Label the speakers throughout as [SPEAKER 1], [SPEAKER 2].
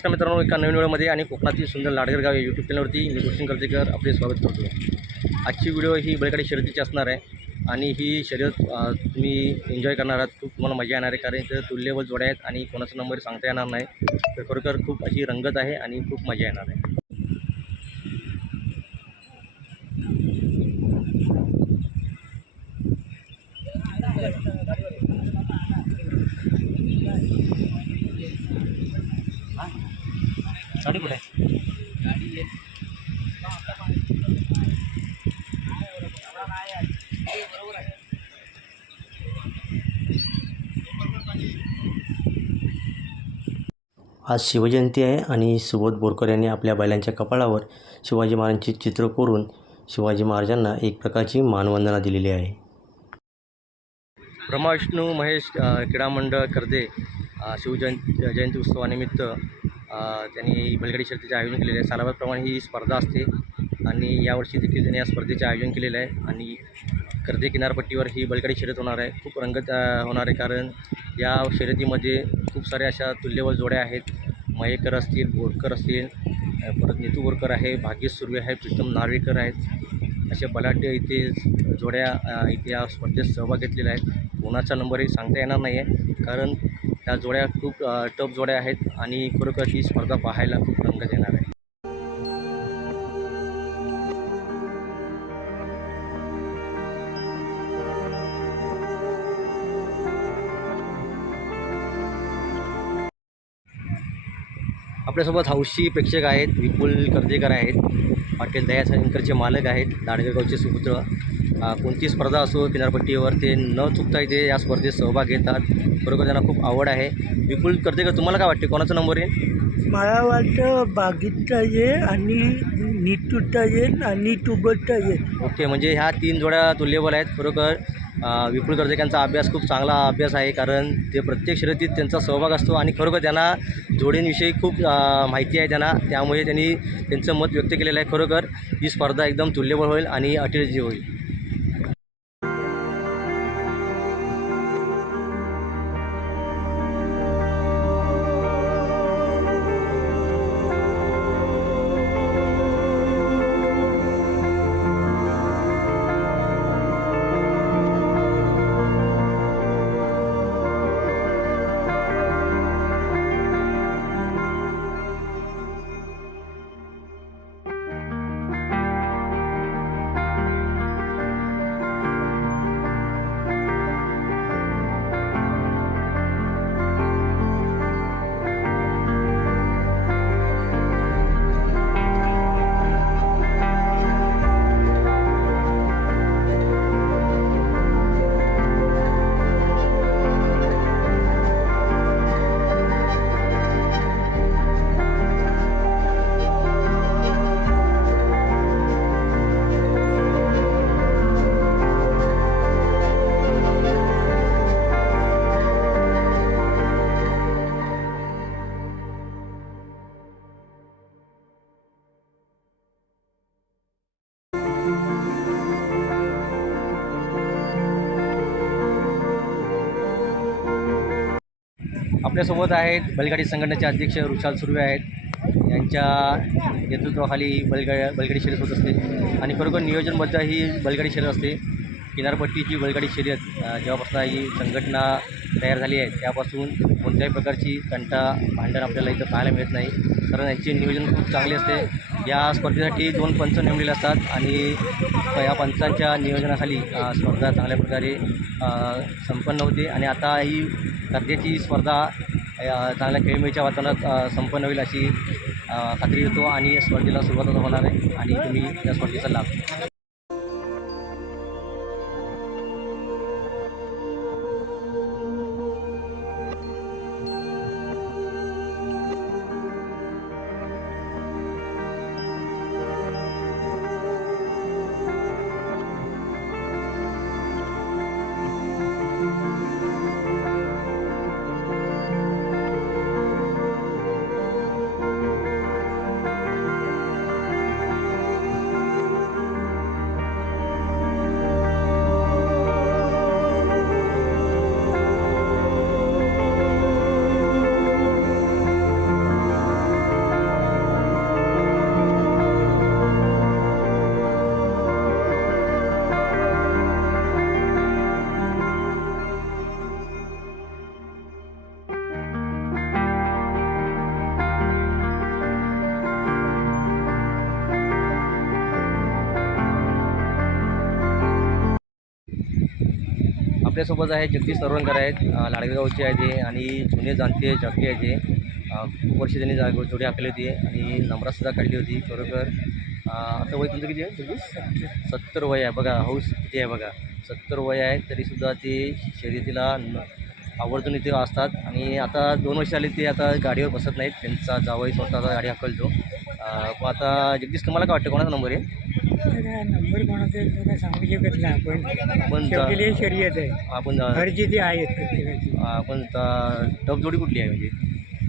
[SPEAKER 1] नमस्कार मित्रांनो एका नवीन वेळेमध्ये आणि कोकणातील सुंदर लाडगर गाव या यूट्यूब चॅनलवरती मी गुलशन कर्तेकर आपले स्वागत करतो. आजची व्हिडिओ ही बैलगाडी शर्यतीची असणार आहे आणि ही शर्यत तुम्ही एन्जॉय करणार आहात. खूप तुम्हाला मजा येणार आहे कारण इथं तुल्यबल जोड्या आहेत आणि कोणाचा नंबर सांगता येणार नाही. तर खरोखर खूप अशी रंगत आहे आणि खूप मजा येणार आहे गाडी कुठे आहे आज शिवजयंती आहे आणि सुबोध बोरकर यांनी आपल्या बैलांच्या कपाळावर शिवाजी महाराजांचे चित्र कोरून शिवाजी महाराजांना एक प्रकारची मानवंदना दिलेली आहे. ब्रह्माविष्णू महेश क्रीडा मंडळ कर्दे शिवजयं शिवजयंती जयंती उत्सवानिमित्त त्यांनी बैलगाडी शर्तीचे आयोजन केलेले आहे. सालाबादप्रमाणे ही स्पर्धा असते आणि यावर्षी देखील त्यांनी या स्पर्धेचे आयोजन केलेलं आहे आणि कर्दे किनारपट्टीवर ही बैलगाडी शर्यत होणार आहे. खूप रंगत होणार आहे कारण या शर्यतीमध्ये खूप साऱ्या अशा तुल्यबळ जोड्या आहेत. मयेकर असतील बोरकर असतील परत नितू बोरकर आहे भाग्येश सुर्वे आहे प्रीतम नार्वेकर आहेत. असे बलाढ्य इथे जोड्या इथे या स्पर्धेत सहभाग घेतलेला आहे. कोणाचा नंबरही सांगता येणार नाही आहे कारण त्या जोड्या खूप अ, टफ जोड्या आहेत आणि खरोखर ही स्पर्धा पाहायला खूप रंगत येणार आहे. आपल्यासोबत हौशी प्रेक्षक आहेत विपुल कर्जेकर आहेत पाटील दयाशंकरचे मालक आहेत दाडगेगावचे सुपुत्र. कोणती स्पर्धा असो किनारपट्टीवर ते न चुकता इथे या स्पर्धेत सहभाग घेतात. बरोबर त्यांना खूप आवड आहे. विपुल कर्जेकर तुम्हाला काय वाटते? कोणाचा नंबर आहे
[SPEAKER 2] मला वाटतं बागीचा येईल आणि नितूचा येईल आणि तुबटचा येईल
[SPEAKER 1] ओके म्हणजे ह्या तीन जोड्या तुल्यबल आहेत. खरोखर विपुल कर्जकांचा अभ्यास खूप चांगला अभ्यास आहे कारण ते प्रत्येक शर्यतीत त्यांचा सहभाग असतो आणि खरोखर त्यांना जोडींविषयी खूप माहिती आहे त्यांना. त्यामुळे त्यांनी त्यांचं मत व्यक्त केलेलं आहे खरोखर. ही स्पर्धा एकदम तुल्यबळ होईल आणि अटिरजी होईल. आपल्यासोबत आहेत बैलगाडी संघटनेचे अध्यक्ष रुशाल सुर्वे आहेत. यांच्या नेतृत्वाखाली बैलगाड्या बैलगाडी शर्यत होत असते. आणि खरोखर नियोजनबद्ध ही बैलगाडी शर्यत असते. किनारपट्टीची बैलगाडी शर्यत जेव्हापासून ही संघटना तयार झाली आहे त्यापासून कोणत्याही प्रकारची कंटा भांडण आपल्याला इथं पाहायला मिळत नाही. कारण यांचे नियोजन खूप चांगले असते. या स्पर्धेसाठी दोन पंच नेमलेले असतात आणि या पंचांच्या नियोजनाखाली स्पर्धा चांगल्या प्रकारे संपन्न होते आणि आता ही स्पर्धेची स्पर्धा चांगल्या खेळमेळीच्या वातावरणात संपन्न होईल अशी खात्री देतो आणि स्पर्धेला सुरुवात होणार आहे आणि तुम्ही या स्पर्धेचा लाभ आपल्यासोबत आहे जगदीश तरोणकर आहेत लाडगेगावचे आहे हे आणि जुने जाणते जगते आहेत हे. खूप वर्ष त्यांनी जा जोडी आखली होती आणि नम्रासुद्धा काढली होती खरोखर. आता वय तुमचं किती आहे जगदीश? सत्तर वय आहे बघा हौस किती आहे बघा. सत्तर वय आहे तरीसुद्धा ते शर्यतीला आवर्जून इथे असतात आणि आता दोन वर्ष आले ते आता गाडीवर बसत नाहीत त्यांचा जावई स्वतःचा गाडी हाकलतो. आता जगदीश तुम्हाला काय वाटतं कोणाचा नंबर आहे?
[SPEAKER 2] नंबर कोणाचा आहे तो काय सांगू शकत नाही आपण
[SPEAKER 1] आपण
[SPEAKER 2] शेवटी ही शर्यत आहे.
[SPEAKER 1] आपण
[SPEAKER 2] हरजिती आहेत प्रत्येकाची.
[SPEAKER 1] आपण टप जोडी कुठली आहे म्हणजे?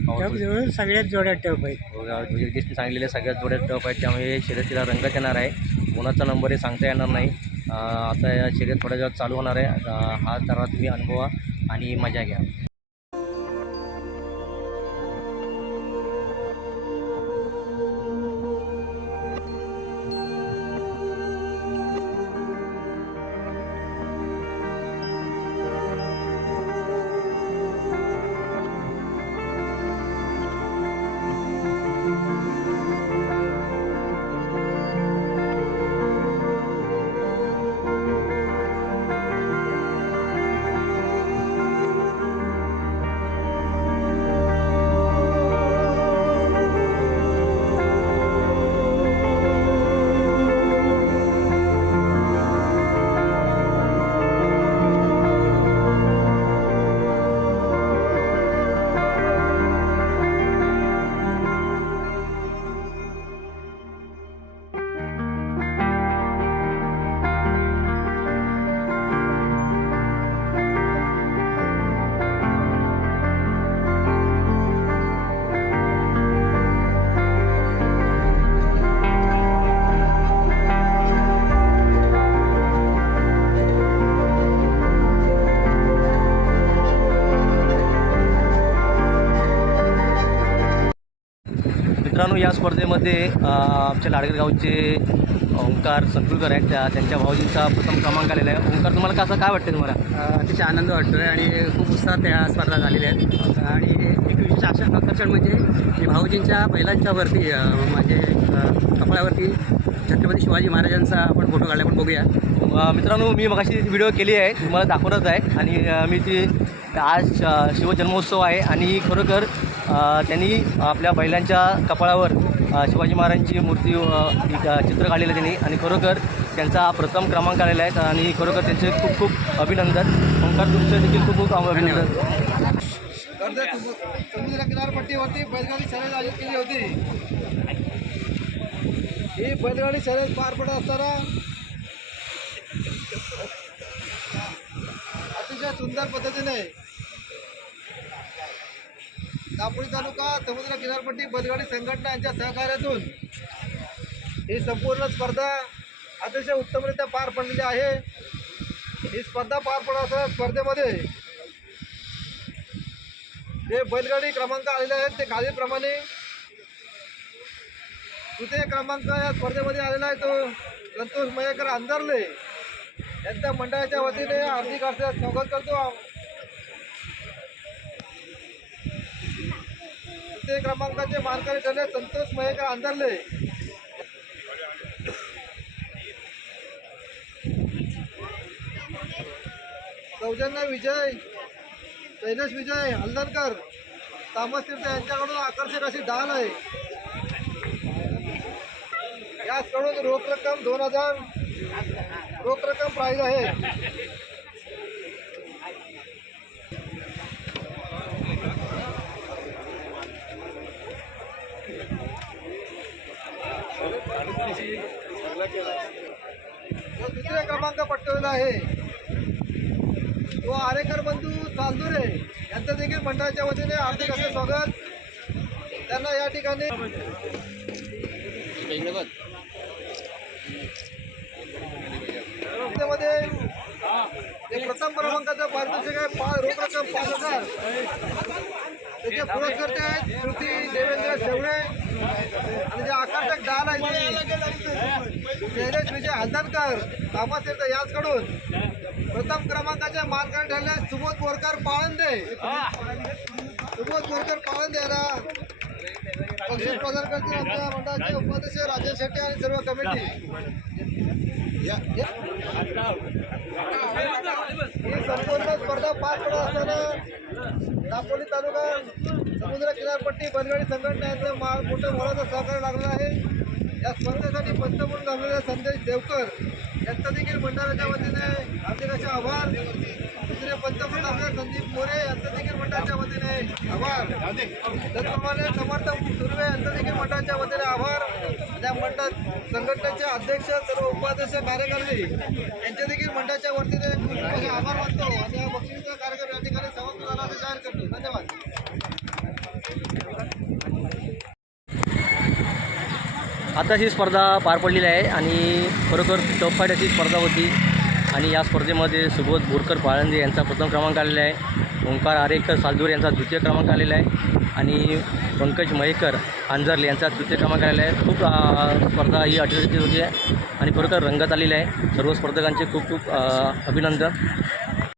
[SPEAKER 2] टप. जवळ सगळ्यात जोड्या टप आहेत
[SPEAKER 1] बघा, जगदीशने सांगलेल्या सगळ्यात जोड्या टप आहेत त्यामुळे शर्यतीला रंगत येणार आहे. कोणाचा नंबर आहे सांगता येणार नाही. अं, आता या शर्यत थोड्या वेळात चालू होणार आहे. हा जरा तुम्ही अनुभवा आणि मजा घ्या. मित्रांनो या स्पर्धेमध्ये आमच्या लाडगर गावचे ओंकार संकुलकर आहेत. त्या त्यांच्या भाऊजींचा प्रथम क्रमांक आलेला आहे. ओंकार तुम्हाला कसं काय वाटतं तुम्हाला?
[SPEAKER 3] अतिशय आनंद वाटतो आहे आणि खूप उत्साहात त्या स्पर्धा झालेल्या आहेत. आणि एक विशेष आशा आकर्षण म्हणजे भाऊजींच्या बैलांच्या वरती म्हणजे कपड्यावरती छत्रपती शिवाजी महाराजांचा आपण फोटो काढला आपण बघूया.
[SPEAKER 1] मित्रांनो मी मगाशी व्हिडिओ केली आहे तुम्हाला दाखवत आहे. आणि मी ती आज शिवजन्मोत्सव आहे. आणि खरोखर त्यांनी आपल्या बैलांच्या कपाळावर शिवाजी महाराजांची मूर्ती चित्र काढलेलं त्यांनी आणि खरोखर त्यांचा प्रथम क्रमांक आलेला आहे आणि खरोखर त्यांचे खूप खूप अभिनंदन. ओंकार तुमचे देखील खूप खूप अभिनंदन.
[SPEAKER 4] समुद्र किनारपट्टीवरती बैलगाडी शर्यत आयोजित केली होती. ही बैलगाडी शर्यत पार पडत असताना अतिशय सुंदर पद्धतीने दापोली तालुका समुद्र किनारपट्टी बैलगाडी संघटना यांच्या सहकार्यातून ही संपूर्ण स्पर्धा अतिशय उत्तमरित्या पार पडलेली आहे. ही स्पर्धा पार पडत असताना स्पर्धेमध्ये जे बैलगाडी क्रमांक आलेले आहेत ते खालीलप्रमाणे तृतीय क्रमांक या स्पर्धेमध्ये आलेला आहे तो संतोष मयेकर अंधरले. यांच्या मंडळाच्या वतीने हार्दिक अर्थ स्वागत करतो. द्वितीय क्रमांकाचे मानकरी ठरले. संतोष मयेकर अंधारले. सौजन्य विजय शैलेश विजय हल्दरकर तामस तीर्थ यांच्याकडून आकर्षक अशी डाल आहे. याचकडून रोख रक्कम दोन हजार रोख रक्कम प्राईज आहे. जो दुसरा क्रमांक पटकवला आहे. तो आरेकर बंधू चालदुरे यांचं देखील मंडळाच्या वतीने हार्दिक असे स्वागत. त्यांना या ठिकाणी मध्ये प्रथम क्रमांकाचं पारितोषिक आहे पाच रोख रक्कम पाच हजार. त्याचे पुरस्कर्ते आहेत श्रुती देवेंद्र शेवळे. आणि जे आकर्षक डाल आहे ते. शैलेश विजय हलदरकर कामातीर्थ याचकडून. प्रथम क्रमांकाचे मानकर ठरले सुबोध बोरकर पाळंदे. सुबोध बोरकर पाळंदे याला पक्ष प्रदान करतील आमच्या मंडळाचे उपाध्यक्ष राजेश शेट्टी आणि सर्व कमिटी. ही संपूर्ण स्पर्धा पाच पडत असताना दापोली तालुका समुद्र किनारपट्टी बनगाडी संघटनेचं मा मोठं मोलाचं सहकार्य लागलं आहे. या स्पर्धेसाठी पंच म्हणून संदेश देवकर यांचा देखील मंडळाच्या वतीने हार्दिक आभार. दुसरे पंतप्रधान म्हणून आपले संदीप मोरे यांचा देखील मंडळाच्या वतीने आभार. त्याचप्रमाणे समर्थ सुर्वे यांचा देखील मंडळाच्या वतीने आभार. त्या मंडळ संघटनेचे अध्यक्ष सर्व उपाध्यक्ष कार्यकर्ते यांचे देखील मंडळाच्या वतीने आभार मानतो. आणि या बक्षिसीचा कार्यक्रम या ठिकाणी समाप्त झाला असं जाहीर करतो. धन्यवाद.
[SPEAKER 1] आता ही स्पर्धा पार पडलेली आहे आणि खरोखर टफ फाईट अशी स्पर्धा होती. आणि या स्पर्धेमध्ये सुबोध बोरकर पाळंदे यांचा प्रथम क्रमांक आलेला आहे. ओंकार आरेकर सालदूर यांचा द्वितीय क्रमांक आलेला आहे. आणि पंकज मयेकर आंजर्ले यांचा तृतीय क्रमांक आलेला आहे. खूप स्पर्धा ही अटीतटीची होती आहे. आणि खरोखर रंगत आलेली आहे. सर्व स्पर्धकांचे खूप खूप अभिनंदन.